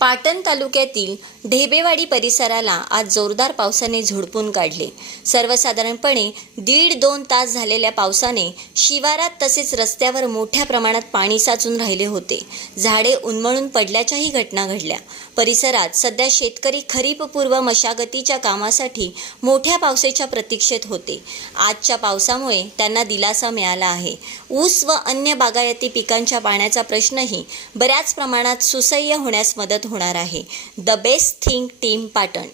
पाटण तालुक्यातील ढेबेवाडी परिसराला आज जोरदार पावसाने झोडपून काढले. सर्वसाधारणपणे दीड दोन तास झालेल्या पावसाने शिवारात तसेच रस्त्यावर मोठ्या प्रमाणात पाणी साचून राहिले होते. झाडे उन्मळून पडल्याच्याही घटना घडल्या. परिसरात सध्या शेतकरी खरीपपूर्व मशागतीच्या कामासाठी मोठ्या पावसाच्या प्रतीक्षेत होते. आजच्या पावसामुळे त्यांना दिलासा मिळाला आहे. ऊस व अन्य बागायती पिकांच्या पाण्याचा प्रश्नही बऱ्याच प्रमाणात सुसह्य होण्यास मदत होणार आहे. The best thing team Patan